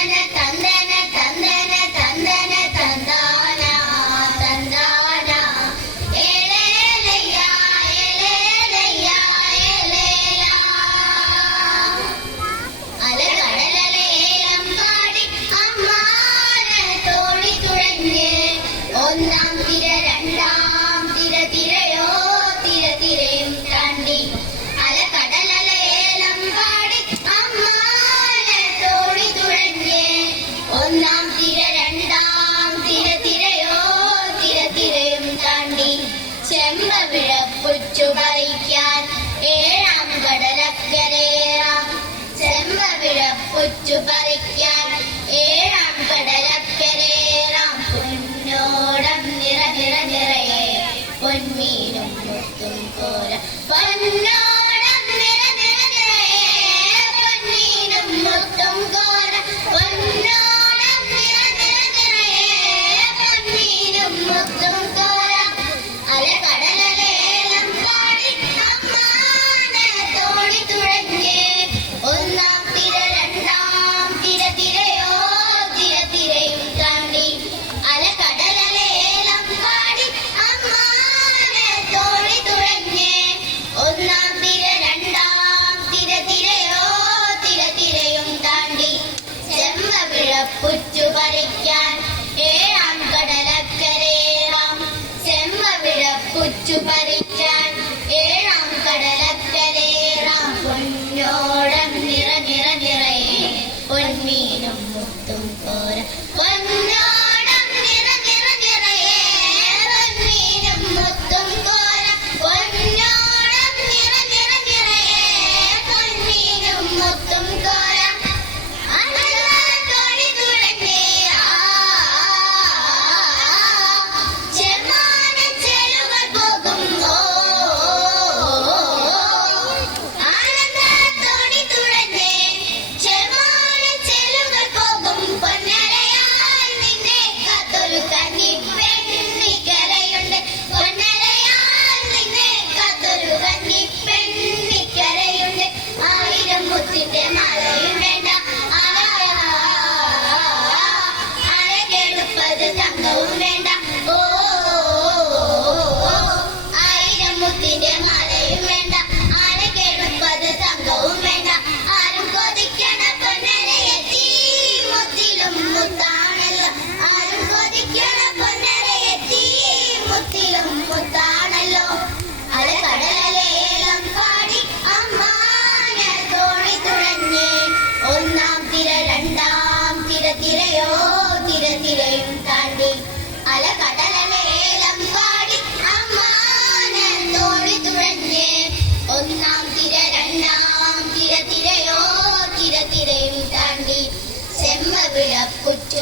planeta. コーラ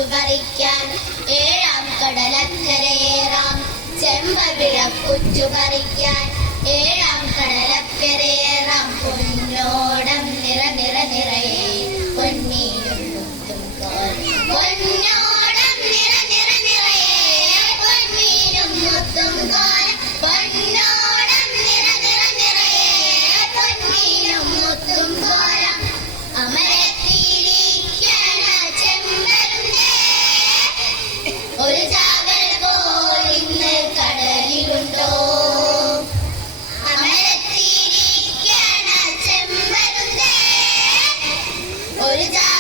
പറിക്കാൻ ഏഴാം കടലക്കരയേറാം. ചെമ്പവിഴ കുറ്റുപറിക്കാൻ ഏഴാം കടലക്കരയേറാം. പൊന്നു করে যায়।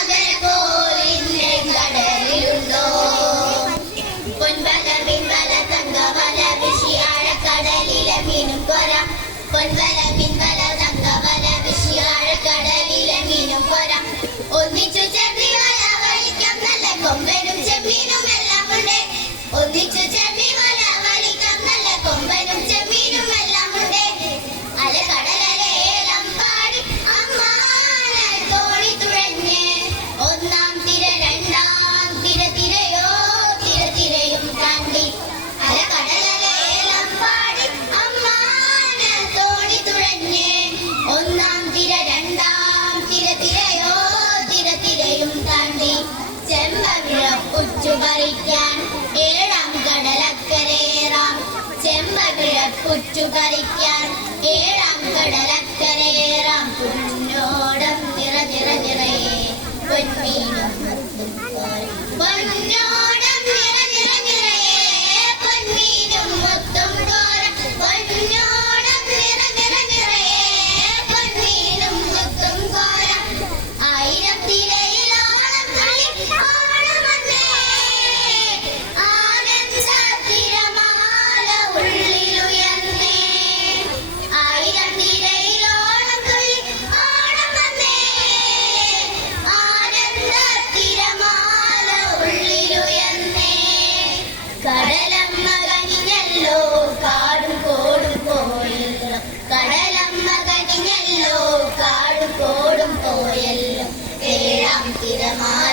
വിരിച്ചു പറിക്കാൻ കടലക്കരേറാം ചെമ്പകിഴ പുറ്റു പറിക്കാൻ ഏഴാം കടലക്കരേറാം my